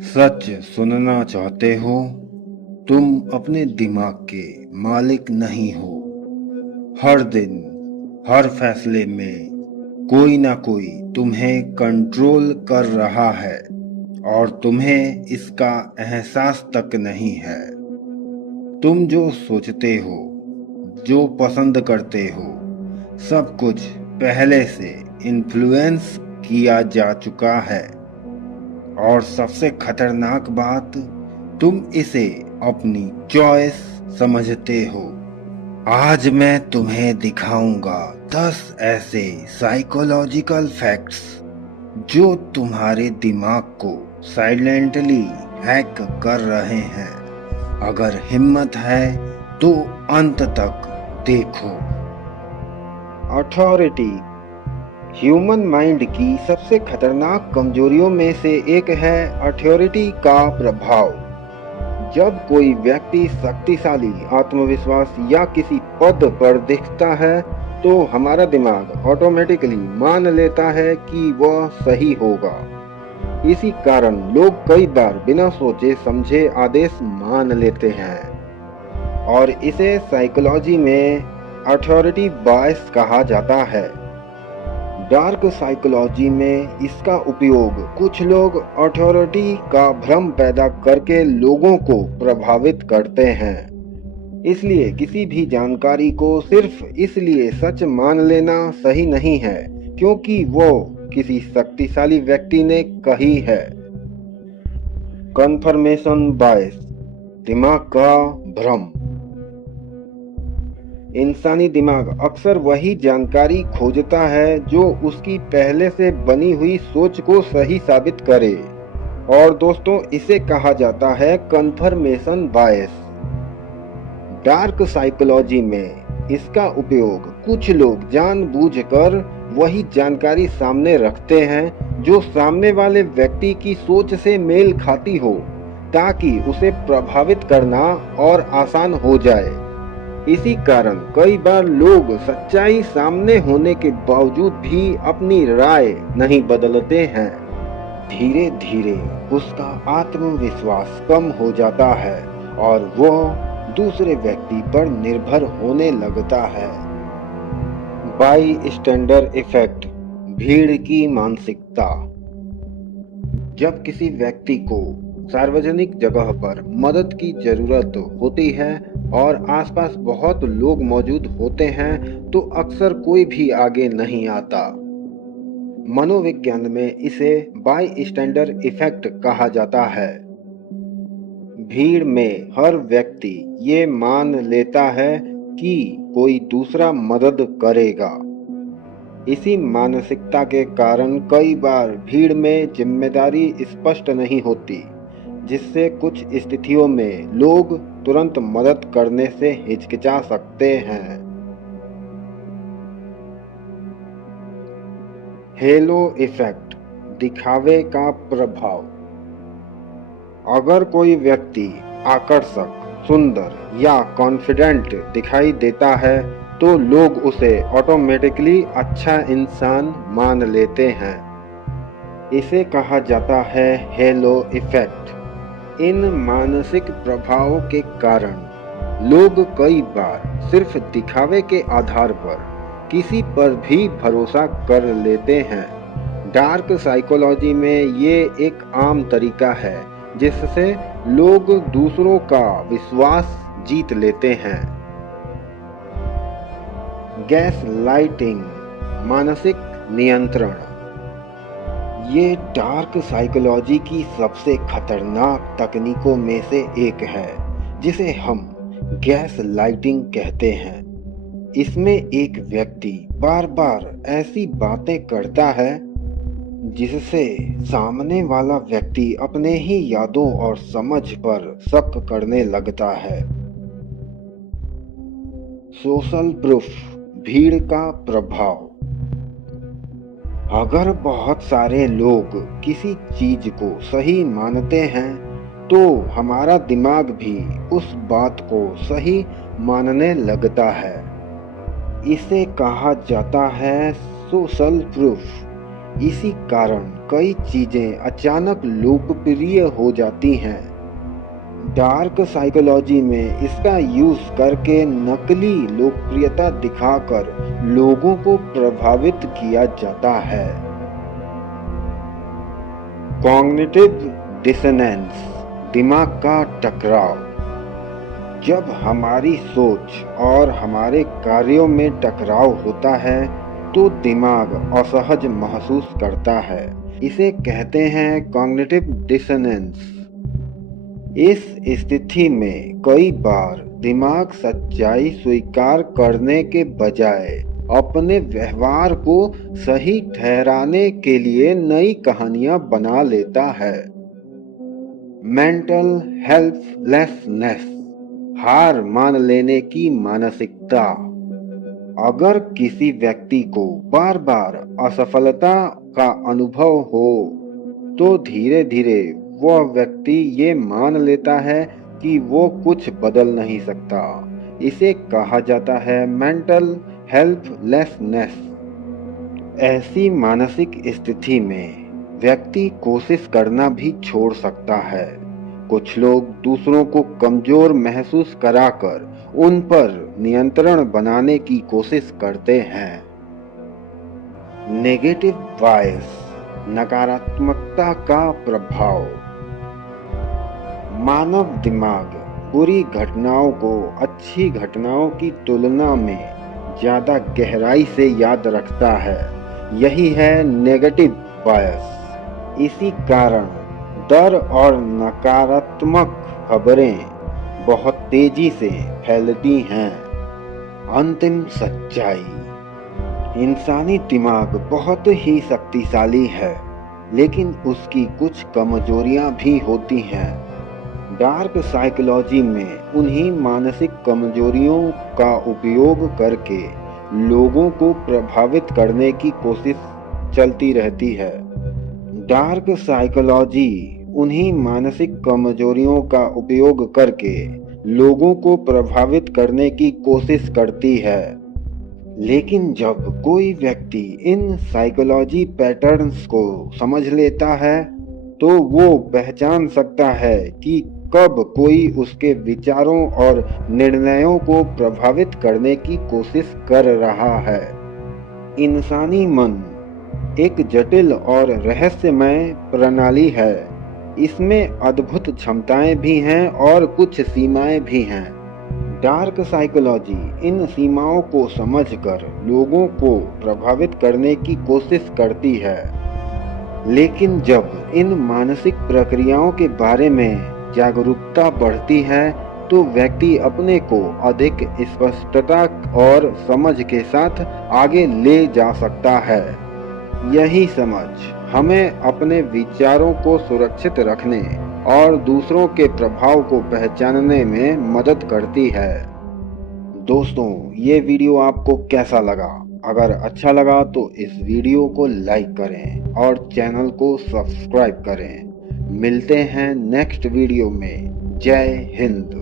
सच सुनना चाहते हो? तुम अपने दिमाग के मालिक नहीं हो। हर दिन, हर फैसले में कोई ना कोई तुम्हें कंट्रोल कर रहा है और तुम्हें इसका एहसास तक नहीं है। तुम जो सोचते हो, जो पसंद करते हो, सब कुछ पहले से इन्फ्लुएंस किया जा चुका है। और सबसे खतरनाक बात, तुम इसे अपनी चॉइस समझते हो। आज मैं तुम्हें दिखाऊंगा 10 ऐसे साइकोलॉजिकल फैक्ट्स जो तुम्हारे दिमाग को साइलेंटली हैक कर रहे हैं। अगर हिम्मत है तो अंत तक देखो। अथॉरिटी ह्यूमन माइंड की सबसे खतरनाक कमजोरियों में से एक है अथॉरिटी का प्रभाव। जब कोई व्यक्ति शक्तिशाली, आत्मविश्वास या किसी पद पर दिखता है तो हमारा दिमाग ऑटोमेटिकली मान लेता है कि वह सही होगा। इसी कारण लोग कई बार बिना सोचे समझे आदेश मान लेते हैं और इसे साइकोलॉजी में अथॉरिटी बायस कहा जाता है। डार्क साइकोलॉजी में इसका उपयोग कुछ लोग अथॉरिटी का भ्रम पैदा करके लोगों को प्रभावित करते हैं। इसलिए किसी भी जानकारी को सिर्फ इसलिए सच मान लेना सही नहीं है क्योंकि वो किसी शक्तिशाली व्यक्ति ने कही है। कन्फर्मेशन बायस, दिमाग का भ्रम। इंसानी दिमाग अक्सर वही जानकारी खोजता है जो उसकी पहले से बनी हुई सोच को सही साबित करे। और दोस्तों, इसे कहा जाता है कन्फर्मेशन बायस। डार्क साइकोलॉजी में इसका उपयोग कुछ लोग जानबूझकर वही जानकारी सामने रखते हैं जो सामने वाले व्यक्ति की सोच से मेल खाती हो, ताकि उसे प्रभावित करना और आसान हो जाए। इसी कारण कई बार लोग सच्चाई सामने होने के बावजूद भी अपनी राय नहीं बदलते हैं। धीरे धीरे उसका आत्मविश्वास कम हो जाता है और वह दूसरे व्यक्ति पर निर्भर होने लगता है। बाई स्टैंडर इफेक्ट, भीड़ की मानसिकता। जब किसी व्यक्ति को सार्वजनिक जगह पर मदद की जरूरत होती है और आसपास बहुत लोग मौजूद होते हैं तो अक्सर कोई भी आगे नहीं आता। मनोविज्ञान में इसे बाई स्टैंडर इफेक्ट कहा जाता है। भीड़ में हर व्यक्ति ये मान लेता है कि कोई दूसरा मदद करेगा। इसी मानसिकता के कारण कई बार भीड़ में जिम्मेदारी स्पष्ट नहीं होती, जिससे कुछ स्थितियों में लोग तुरंत मदद करने से हिचकिचा सकते हैं। हेलो इफेक्ट, दिखावे का प्रभाव। अगर कोई व्यक्ति आकर्षक, सुंदर या कॉन्फिडेंट दिखाई देता है तो लोग उसे ऑटोमेटिकली अच्छा इंसान मान लेते हैं। इसे कहा जाता है हेलो इफेक्ट। इन मानसिक प्रभावों के कारण लोग कई बार सिर्फ दिखावे के आधार पर किसी पर भी भरोसा कर लेते हैं। डार्क साइकोलॉजी में ये एक आम तरीका है जिससे लोग दूसरों का विश्वास जीत लेते हैं। गैस लाइटिंग, मानसिक नियंत्रण। ये डार्क साइकोलॉजी की सबसे खतरनाक तकनीकों में से एक है जिसे हम गैस लाइटिंग कहते हैं। इसमें एक व्यक्ति बार बार ऐसी बातें करता है जिससे सामने वाला व्यक्ति अपने ही यादों और समझ पर शक करने लगता है। सोशल प्रूफ, भीड़ का प्रभाव। अगर बहुत सारे लोग किसी चीज को सही मानते हैं तो हमारा दिमाग भी उस बात को सही मानने लगता है। इसे कहा जाता है सोशल प्रूफ। इसी कारण कई चीजें अचानक लोकप्रिय हो जाती हैं। डार्क साइकोलॉजी में इसका यूज करके नकली लोकप्रियता दिखाकर लोगों को प्रभावित किया जाता है। कॉग्निटिव डिसोनेंस, दिमाग का टकराव। जब हमारी सोच और हमारे कार्यों में टकराव होता है तो दिमाग असहज महसूस करता है। इसे कहते हैं कॉग्निटिव डिसोनेंस। इस स्थिति में कई बार दिमाग सच्चाई स्वीकार करने के बजाय अपने व्यवहार को सही ठहराने के लिए नई कहानियां बना लेता है। मेंटल हेल्पलेसनेस, हार मान लेने की मानसिकता। अगर किसी व्यक्ति को बार बार असफलता का अनुभव हो तो धीरे धीरे वह व्यक्ति ये मान लेता है कि वो कुछ बदल नहीं सकता। इसे कहा जाता है मेंटल हेल्पलेसनेस। ऐसी मानसिक स्थिति में व्यक्ति कोशिश करना भी छोड़ सकता है। कुछ लोग दूसरों को कमजोर महसूस कराकर उन पर नियंत्रण बनाने की कोशिश करते हैं। नेगेटिव बायस, नकारात्मकता का प्रभाव। मानव दिमाग बुरी घटनाओं को अच्छी घटनाओं की तुलना में ज्यादा गहराई से याद रखता है। यही है नेगेटिव बायस। इसी कारण डर और नकारात्मक खबरें बहुत तेजी से फैलती हैं। अंतिम सच्चाई, इंसानी दिमाग बहुत ही शक्तिशाली है, लेकिन उसकी कुछ कमजोरियां भी होती हैं। डार्क साइकोलॉजी में उन्हीं मानसिक कमजोरियों का उपयोग करके लोगों को प्रभावित करने की कोशिश चलती रहती है। डार्क साइकोलॉजी उन्हीं मानसिक कमजोरियों का उपयोग करके लोगों को प्रभावित करने की कोशिश करती है। लेकिन जब कोई व्यक्ति इन साइकोलॉजी पैटर्न्स को समझ लेता है तो वो पहचान सकता है कि कब कोई उसके विचारों और निर्णयों को प्रभावित करने की कोशिश कर रहा है। इंसानी मन एक जटिल और रहस्यमय प्रणाली है। इसमें अद्भुत क्षमताएं भी हैं और कुछ सीमाएं भी हैं। डार्क साइकोलॉजी इन सीमाओं को समझकर लोगों को प्रभावित करने की कोशिश करती है। लेकिन जब इन मानसिक प्रक्रियाओं के बारे में जागरूकता बढ़ती है तो व्यक्ति अपने को अधिक स्पष्टता और समझ के साथ आगे ले जा सकता है। यही समझ हमें अपने विचारों को सुरक्षित रखने और दूसरों के प्रभाव को पहचानने में मदद करती है। दोस्तों, ये वीडियो आपको कैसा लगा? अगर अच्छा लगा तो इस वीडियो को लाइक करें और चैनल को सब्सक्राइब करें। मिलते हैं नेक्स्ट वीडियो में। जय हिंद।